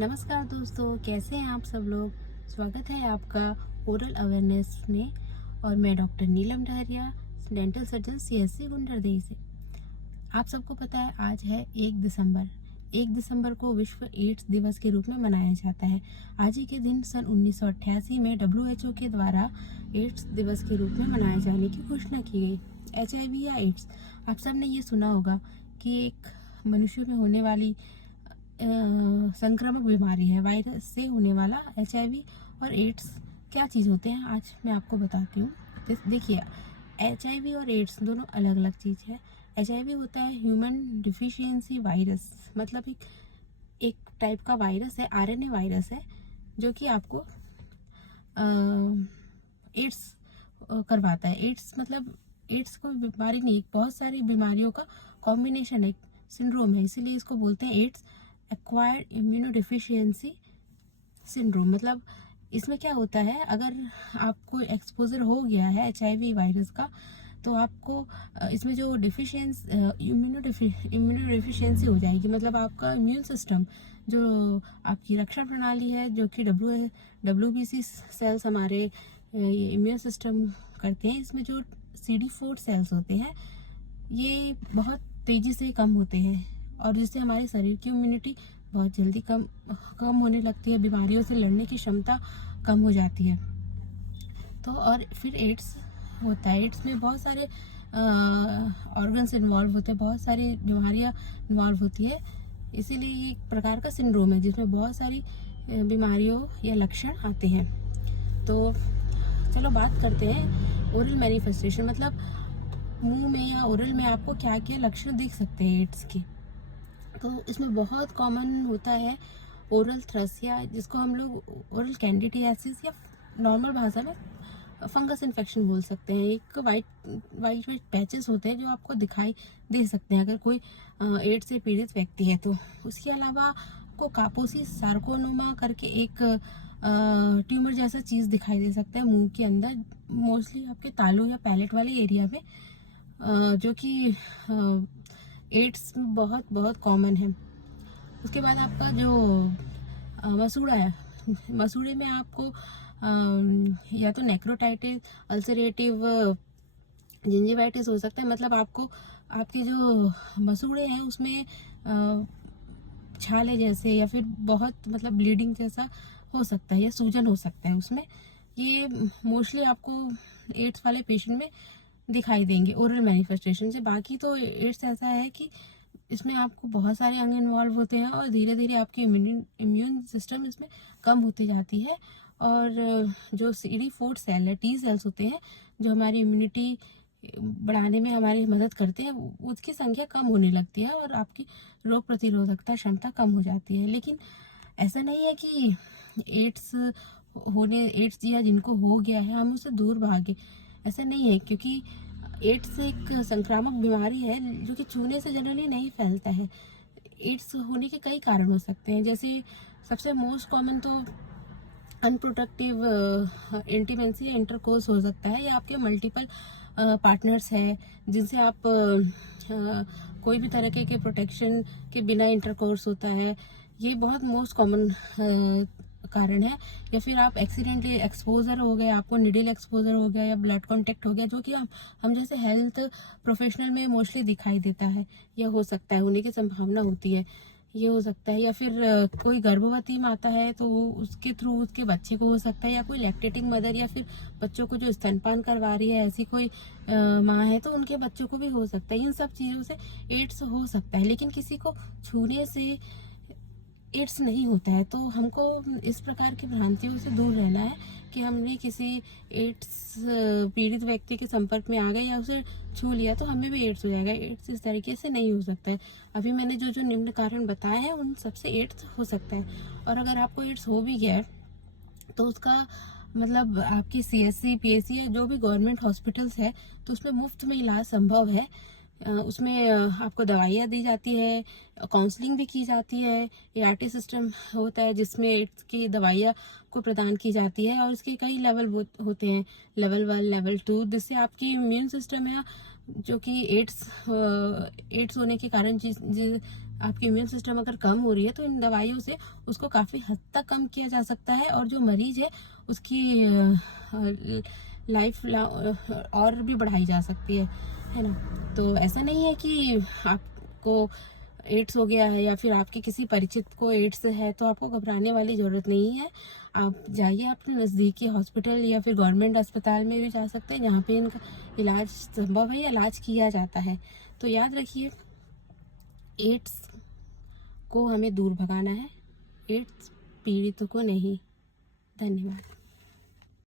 नमस्कार दोस्तों, कैसे हैं आप सब लोग। स्वागत है आपका ओरल अवेयरनेस में। और मैं doctor Neelam Dahariya, dental surgeon CSC Gunderdehi से। आप सबको पता है आज है 1 दिसंबर को विश्व एड्स दिवस के रूप में मनाया जाता है। आज ही के दिन सन 1988 में WHO के द्वारा एड्स दिवस के रूप में मनाए जाने की घोषणा की गई। HIV या एड्स, आप सब ने ये सुना होगा कि एक मनुष्य में होने वाली संक्रामक बीमारी है। वायरस से होने वाला HIV और एड्स क्या चीज़ होते हैं, आज मैं आपको बताती हूँ। देखिए, HIV और एड्स दोनों अलग अलग चीज़ है। HIV होता है ह्यूमन डिफिशियंसी वायरस, मतलब एक टाइप का वायरस है, RNA वायरस है, जो कि आपको एड्स करवाता है। एड्स मतलब एड्स कोई बीमारी नहीं, बहुत सारी बीमारियों का कॉम्बिनेशन है, सिंड्रोम है, इसीलिए इसको बोलते हैं एड्स, एक्वायर्ड इम्यूनोडिफिशियंसी सिंड्रोम। मतलब इसमें क्या होता है, अगर आपको एक्सपोजर हो गया है HIV वायरस का, तो आपको इसमें जो इम्यूनोडिफिशियंसी हो जाएगी। मतलब आपका इम्यून सिस्टम, जो आपकी रक्षा प्रणाली है, जो कि WBC सेल्स हमारे इम्यून सिस्टम करते हैं, इसमें जो CD4 सेल्स होते हैं, ये बहुत तेज़ी से कम होते हैं और जिससे हमारे शरीर की इम्यूनिटी बहुत जल्दी कम होने लगती है, बीमारियों से लड़ने की क्षमता कम हो जाती है। तो और फिर एड्स होता है। एड्स में बहुत सारे ऑर्गन्स इन्वॉल्व होते हैं, बहुत सारी बीमारियां इन्वॉल्व होती है, इसीलिए ये एक प्रकार का सिंड्रोम है जिसमें बहुत सारी बीमारियों या लक्षण आते हैं। तो चलो बात करते हैं ओरल मैनिफेस्टेशन, मतलब मुंह में या ओरल में आपको क्या क्या लक्षण दिख सकते हैं एड्स के। तो इसमें बहुत कॉमन होता है ओरल थ्रस, या जिसको हम लोग ओरल कैंडिडियासिस या नॉर्मल भाषा में फंगस इन्फेक्शन बोल सकते हैं। एक वाइट पैचेस होते हैं जो आपको दिखाई दे सकते हैं अगर कोई एड्स से पीड़ित व्यक्ति है तो। उसके अलावा आपको कापोसी सार्कोनोमा करके एक ट्यूमर जैसा चीज़ दिखाई दे सकता है मुंह के अंदर, मोस्टली आपके तालू या पैलेट वाले एरिया में, जो कि एड्स में बहुत बहुत कॉमन है। उसके बाद आपका जो मसूड़ा है, मसूड़े में आपको या तो नेक्रोटाइटिस, अल्सरेटिव जिंजिवाइटिस हो सकता है। मतलब आपको आपके जो मसूड़े हैं उसमें छाले जैसे या फिर बहुत मतलब ब्लीडिंग जैसा हो सकता है, या सूजन हो सकता है उसमें। ये मोस्टली आपको एड्स वाले पेशेंट में दिखाई देंगे ओरल मैनिफेस्टेशन से। बाकी तो एड्स ऐसा है कि इसमें आपको बहुत सारे अंग इन्वॉल्व होते हैं और धीरे धीरे आपकी इम्यून सिस्टम इसमें कम होती जाती है। और जो CD4 सेल है, T सेल्स होते हैं, जो हमारी इम्यूनिटी बढ़ाने में हमारी मदद करते हैं, उसकी संख्या कम होने लगती है और आपकी रोग प्रतिरोधकता क्षमता कम हो जाती है। लेकिन ऐसा नहीं है कि एड्स या जिनको हो गया है हम उससे दूर भागे, ऐसा नहीं है, क्योंकि एड्स एक संक्रामक बीमारी है जो कि छूने से जनरली नहीं फैलता है। एड्स होने के कई कारण हो सकते हैं, जैसे सबसे मोस्ट कॉमन तो अनप्रोडक्टिव इंटीमेसी इंटरकोर्स हो सकता है, या आपके मल्टीपल पार्टनर्स हैं जिनसे आप कोई भी तरह के प्रोटेक्शन के बिना इंटरकोर्स होता है, ये बहुत मोस्ट कॉमन कारण है। या फिर आप एक्सीडेंटली एक्सपोजर हो गए, आपको निडल एक्सपोजर हो गया या ब्लड कांटेक्ट हो गया, जो कि हम जैसे हेल्थ प्रोफेशनल में मोस्टली दिखाई देता है, यह हो सकता है, होने की संभावना होती है, ये हो सकता है। या फिर कोई गर्भवती माता है तो उसके थ्रू उसके बच्चे को हो सकता है, या कोई लैक्टेटिंग मदर या फिर बच्चों को जो स्तनपान करवा रही है ऐसी कोई माँ है तो उनके बच्चों को भी हो सकता है। इन सब चीज़ों से एड्स हो सकता है, लेकिन किसी को छूने से एड्स नहीं होता है। तो हमको इस प्रकार की भ्रांतियों से दूर रहना है कि हमने किसी एड्स पीड़ित व्यक्ति के संपर्क में आ गए या उसे छू लिया तो हमें भी एड्स हो जाएगा। एड्स इस तरीके से नहीं हो सकता है। अभी मैंने जो जो निम्न कारण बताए हैं उन सबसे एड्स हो सकता है। और अगर आपको एड्स हो भी गया है तो उसका मतलब आपके CSC PSC या जो भी गवर्नमेंट हॉस्पिटल्स है तो उसमें मुफ्त में इलाज संभव है। उसमें आपको दवाइयाँ दी जाती है, काउंसलिंग भी की जाती है, ART सिस्टम होता है जिसमें एड्स की दवाइयाँ को प्रदान की जाती है, और उसके कई लेवल होते हैं, लेवल 1, लेवल 2, जिससे आपकी इम्यून सिस्टम है जो कि एड्स होने के कारण आपकी इम्यून सिस्टम अगर कम हो रही है तो इन दवाइयों से उसको काफ़ी हद तक कम किया जा सकता है, और जो मरीज है उसकी लाइफ और भी बढ़ाई जा सकती है ना। तो ऐसा नहीं है कि आपको एड्स हो गया है या फिर आपके किसी परिचित को एड्स है तो आपको घबराने वाली ज़रूरत नहीं है। आप जाइए अपने नज़दीकी हॉस्पिटल या फिर गवर्नमेंट अस्पताल में भी जा सकते हैं, जहाँ पे इनका इलाज संभव है, इलाज किया जाता है। तो याद रखिए, एड्स को हमें दूर भगाना है, एड्स पीड़ितों को नहीं। धन्यवाद।